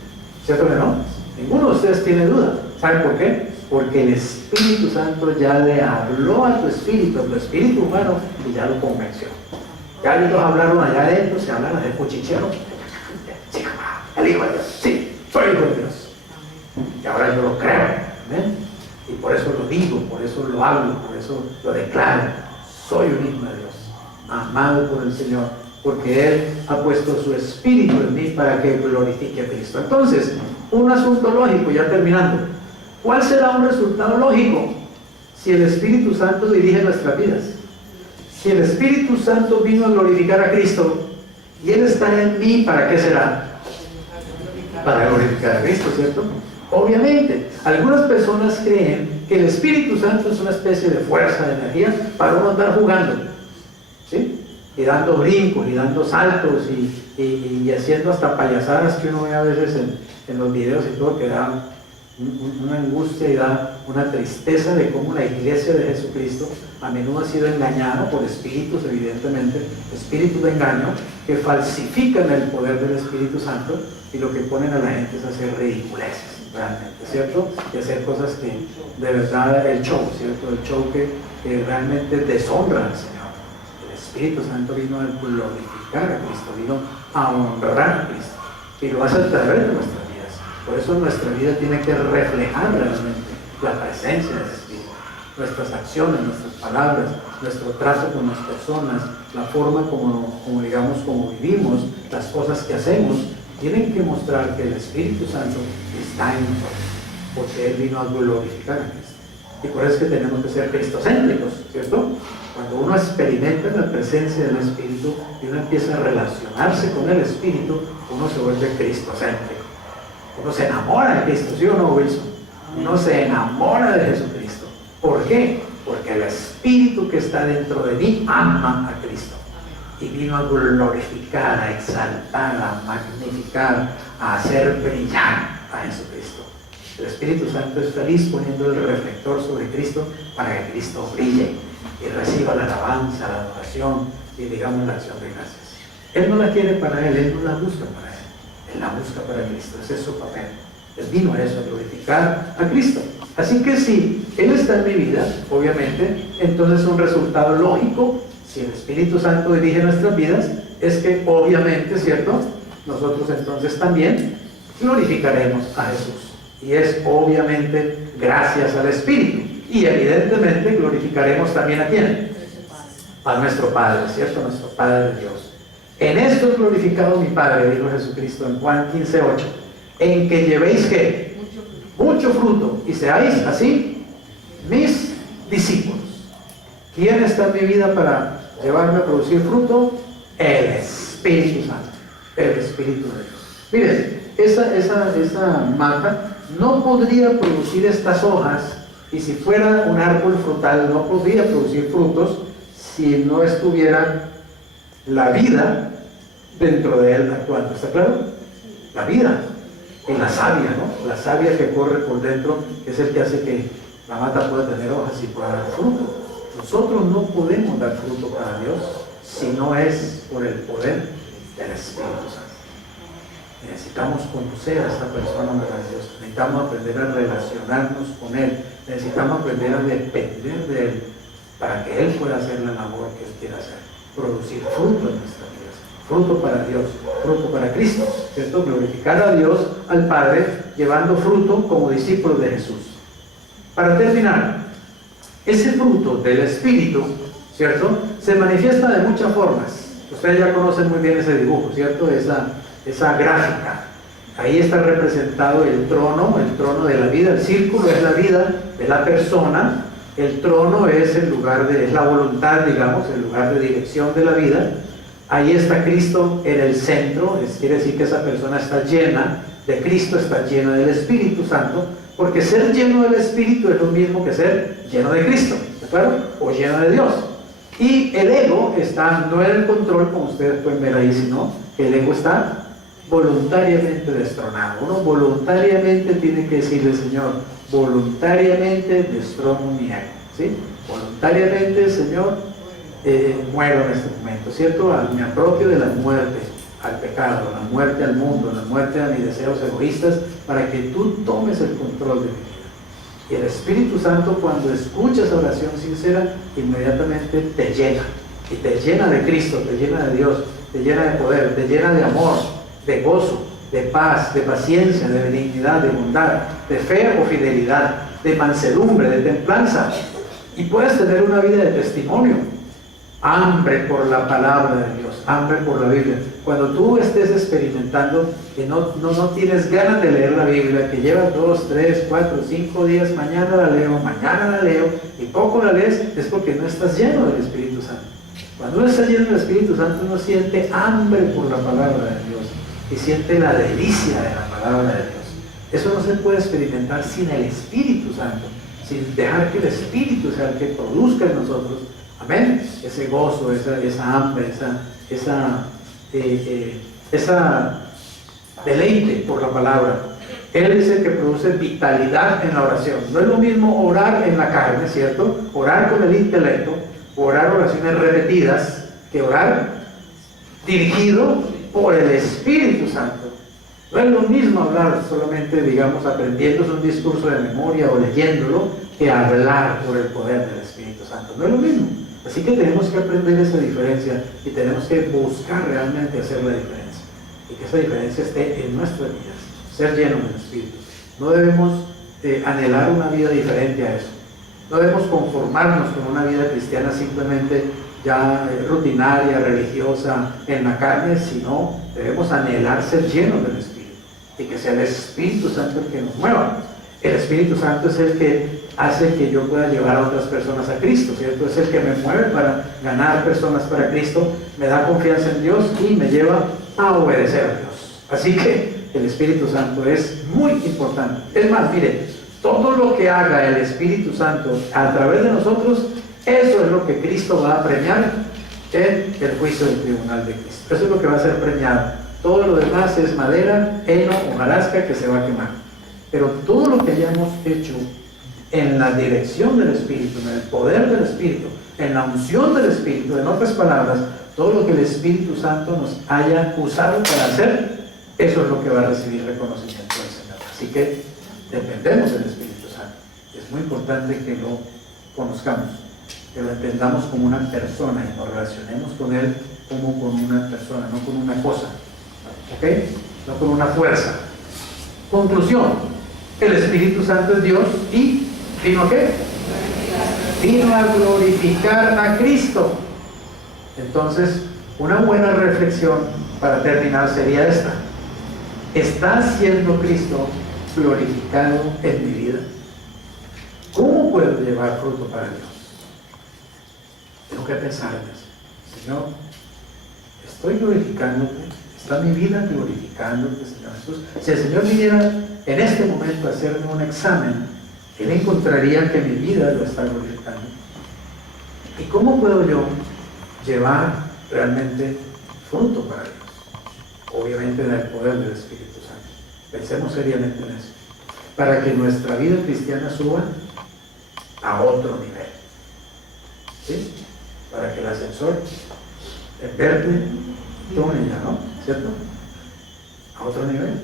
¿Cierto que no? Ninguno de ustedes tiene duda. ¿Saben por qué? Porque el Espíritu Santo ya le habló a tu espíritu humano, y ya lo convenció. Ya ellos hablaron allá adentro, se hablaron de cuchichero. Sí, el hijo de Dios. Sí, soy hijo de Dios. Y ahora yo lo creo. ¿Amén? Y por eso lo digo, por eso lo hablo, por eso lo declaro. Soy un hijo de Dios, amado por el Señor, porque Él ha puesto su espíritu en mí para que glorifique a Cristo. Entonces, un asunto lógico, ya terminando. ¿Cuál será un resultado lógico si el Espíritu Santo dirige nuestras vidas? Si el Espíritu Santo vino a glorificar a Cristo y Él está en mí, ¿para qué será? Para glorificar a Cristo, ¿cierto? Obviamente, algunas personas creen que el Espíritu Santo es una especie de fuerza, de energía, para uno andar jugando, ¿sí? Y dando brincos, y dando saltos, y haciendo hasta payasadas que uno ve a veces en los videos y todo, que da una angustia y da una tristeza de cómo la iglesia de Jesucristo a menudo ha sido engañada por espíritus, evidentemente, espíritus de engaño, que falsifican el poder del Espíritu Santo y lo que ponen a la gente es hacer ridiculeces. Realmente, ¿cierto? Y hacer cosas que de verdad el show, ¿cierto? El show que realmente deshonra al Señor. El Espíritu Santo vino a glorificar a Cristo, vino a honrar a Cristo y lo hace a través de nuestras vidas. Por eso nuestra vida tiene que reflejar realmente la presencia del Espíritu. Nuestras acciones, nuestras palabras, nuestro trato con las personas, la forma como vivimos, las cosas que hacemos, tienen que mostrar que el Espíritu Santo está en nosotros, porque Él vino a glorificar a Cristo. Y por eso es que tenemos que ser cristocéntricos, ¿cierto? Cuando uno experimenta la presencia del Espíritu y uno empieza a relacionarse con el Espíritu, uno se vuelve cristocéntrico. Uno se enamora de Cristo, ¿sí o no, Wilson? Uno se enamora de Jesucristo. ¿Por qué? Porque el Espíritu que está dentro de mí ama a Cristo. Y vino a glorificar, a exaltar, a magnificar, a hacer brillar a Jesucristo. El Espíritu Santo es feliz poniendo el reflector sobre Cristo para que Cristo brille y reciba la alabanza, la adoración y digamos la acción de gracias. Él no la quiere para Él no la busca para Él. Él la busca para Cristo, ese es su papel. Él vino a eso, a glorificar a Cristo. Así que si Él está en mi vida, obviamente, entonces un resultado lógico, si el Espíritu Santo dirige nuestras vidas, es que obviamente, ¿cierto? Nosotros entonces también glorificaremos a Jesús. Y es obviamente gracias al Espíritu. Y evidentemente glorificaremos también ¿a quién? A nuestro Padre, ¿cierto? A nuestro Padre de Dios. En esto es glorificado mi Padre, dijo Jesucristo en Juan 15:8, en que llevéis ¿qué? Mucho fruto, y seáis así mis discípulos. ¿Quién está en mi vida para llevarme a producir fruto? El Espíritu Santo, el Espíritu de Dios. Miren, esa mata no podría producir estas hojas, y si fuera un árbol frutal no podría producir frutos si no estuviera la vida dentro de él actuando. ¿Está claro? La vida, en la savia, ¿no? La savia que corre por dentro es el que hace que la mata pueda tener hojas y pueda dar fruto. Nosotros no podemos dar fruto para Dios si no es por el poder del Espíritu Santo. Necesitamos conocer a esta persona maravillosa, necesitamos aprender a relacionarnos con Él, necesitamos aprender a depender de Él para que Él pueda hacer la labor que Él quiere hacer, producir fruto en nuestras vidas, fruto para Dios, fruto para Cristo, ¿cierto? Glorificar a Dios, al Padre, llevando fruto como discípulos de Jesús. Para terminar, ese fruto del Espíritu, ¿cierto? Se manifiesta de muchas formas. Ustedes ya conocen muy bien ese dibujo, ¿cierto? Esa gráfica. Ahí está representado el trono de la vida. El círculo es la vida de la persona. El trono es el lugar es la voluntad, digamos, el lugar de dirección de la vida. Ahí está Cristo en el centro, quiere decir que esa persona está llena de Cristo, está llena del Espíritu Santo, porque ser lleno del Espíritu es lo mismo que ser lleno de Cristo, ¿de acuerdo? O lleno de Dios. Y el ego está no en el control, como ustedes pueden ver ahí, sino que el ego está voluntariamente destronado. Uno voluntariamente tiene que decirle, Señor, voluntariamente destrono mi ego, ¿sí? Voluntariamente, Señor, muero en este momento, ¿cierto? Me apropio de la muerte al pecado, la muerte al mundo, la muerte a mis deseos egoístas, para que tú tomes el control de mi vida. Y el Espíritu Santo, cuando escucha esa oración sincera, inmediatamente te llena, y te llena de Cristo, te llena de Dios, te llena de poder, te llena de amor, de gozo, de paz, de paciencia, de benignidad, de bondad, de fe o fidelidad, de mansedumbre, de templanza. Y puedes tener una vida de testimonio. Hambre por la palabra de Dios, hambre por la Biblia. Cuando tú estés experimentando que no tienes ganas de leer la Biblia, que llevas 2, 3, 4, 5 días, mañana la leo, y poco la lees, es porque no estás lleno del Espíritu Santo. Cuando uno está lleno del Espíritu Santo, uno siente hambre por la palabra de Dios y siente la delicia de la palabra de Dios. Eso no se puede experimentar sin el Espíritu Santo, sin dejar que el Espíritu sea el que produzca en nosotros, amén, ese gozo, esa hambre, esa deleite por la palabra. Él es el que produce vitalidad en la oración. No es lo mismo orar en la carne, ¿cierto? Orar con el intelecto, orar oraciones repetidas, que orar dirigido por el Espíritu Santo. No es lo mismo hablar solamente, digamos, aprendiéndose un discurso de memoria o leyéndolo, que hablar por el poder del Espíritu Santo. No es lo mismo. Así que tenemos que aprender esa diferencia y tenemos que buscar realmente hacer la diferencia. Y que esa diferencia esté en nuestras vidas. Ser llenos del Espíritu. No debemos anhelar una vida diferente a eso. No debemos conformarnos con una vida cristiana simplemente ya rutinaria, religiosa, en la carne, sino debemos anhelar ser llenos del Espíritu. Y que sea el Espíritu Santo el que nos mueva. El Espíritu Santo es el que hace que yo pueda llevar a otras personas a Cristo, ¿cierto? Es el que me mueve para ganar personas para Cristo, me da confianza en Dios y me lleva a obedecer a Dios. Así que el Espíritu Santo es muy importante. Es más, mire, todo lo que haga el Espíritu Santo a través de nosotros, eso es lo que Cristo va a premiar en el juicio del tribunal de Cristo. Eso es lo que va a ser premiado. Todo lo demás es madera, heno o hojarasca que se va a quemar. Pero todo lo que hayamos hecho en la dirección del Espíritu, en el poder del Espíritu, en la unción del Espíritu, en otras palabras, Todo lo que el Espíritu Santo nos haya usado para hacer, eso es lo que va a recibir reconocimiento del Señor. Así que dependemos del Espíritu Santo. Es muy importante que lo conozcamos, que lo entendamos como una persona y nos relacionemos con Él como con una persona, no con una cosa, ¿ok? No con una fuerza. Conclusión: el Espíritu Santo es Dios y ¿vino a qué? Vino a glorificar a Cristo. Entonces, una buena reflexión para terminar sería esta: ¿está siendo Cristo glorificado en mi vida? ¿Cómo puedo llevar fruto para Dios? Tengo que pensar en eso. Señor, ¿estoy glorificándote? ¿Está mi vida glorificándote, Señor Jesús? Si el Señor viniera en este momento a hacerme un examen, Él encontraría que mi vida lo está glorificando. ¿Y cómo puedo yo llevar realmente fruto para Dios? Obviamente en el poder del Espíritu Santo. Pensemos seriamente en eso, para que nuestra vida cristiana suba a otro nivel, ¿sí? Para que el ascensor en verde tome ya, ¿no? ¿Cierto? A otro nivel.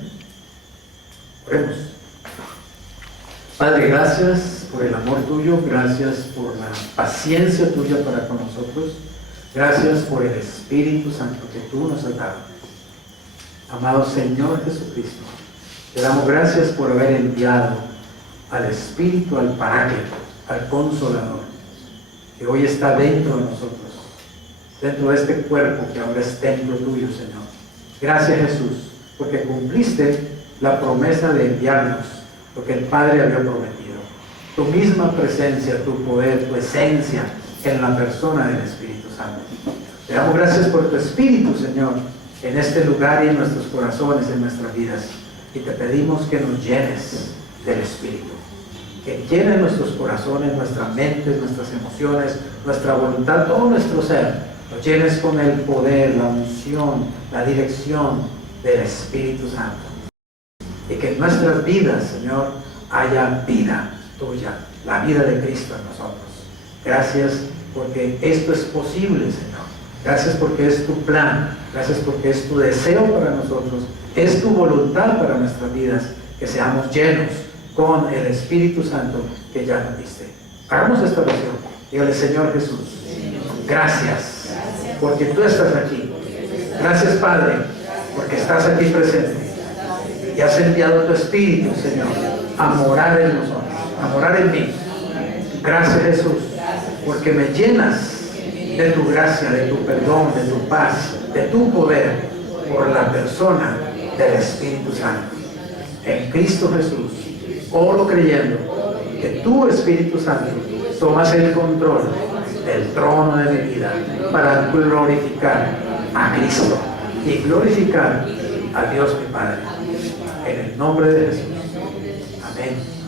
Oremos. Padre, gracias por el amor tuyo, gracias por la paciencia tuya para con nosotros, gracias por el Espíritu Santo que tú nos has dado. Amado Señor Jesucristo, te damos gracias por haber enviado al Espíritu, al Paráclito, al Consolador, que hoy está dentro de nosotros, dentro de este cuerpo que ahora es templo tuyo, Señor. Gracias, Jesús, porque cumpliste la promesa de enviarnos lo que el Padre había prometido. Tu misma presencia, tu poder, tu esencia en la persona del Espíritu Santo. Te damos gracias por tu Espíritu, Señor, en este lugar y en nuestros corazones, en nuestras vidas. Y te pedimos que nos llenes del Espíritu, que llene nuestros corazones, nuestras mentes, nuestras emociones, nuestra voluntad, todo nuestro ser. Nos llenes con el poder, la unción, la dirección del Espíritu Santo. Y que en nuestras vidas, Señor, haya vida tuya, la vida de Cristo en nosotros. Gracias porque esto es posible, Señor. Gracias porque es tu plan. Gracias porque es tu deseo para nosotros. Es tu voluntad para nuestras vidas, que seamos llenos con el Espíritu Santo que ya nos diste. Hagamos esta oración. Dígale: Señor Jesús, gracias porque tú estás aquí. Gracias, Padre, porque estás aquí presente y has enviado tu Espíritu, Señor, a morar en nosotros, a morar en mí. Gracias, Jesús, porque me llenas de tu gracia, de tu perdón, de tu paz, de tu poder, por la persona del Espíritu Santo. En Cristo Jesús, oro creyendo que tu Espíritu Santo tomas el control del trono de mi vida para glorificar a Cristo y glorificar a Dios mi Padre. En el nombre de Jesús. Amén.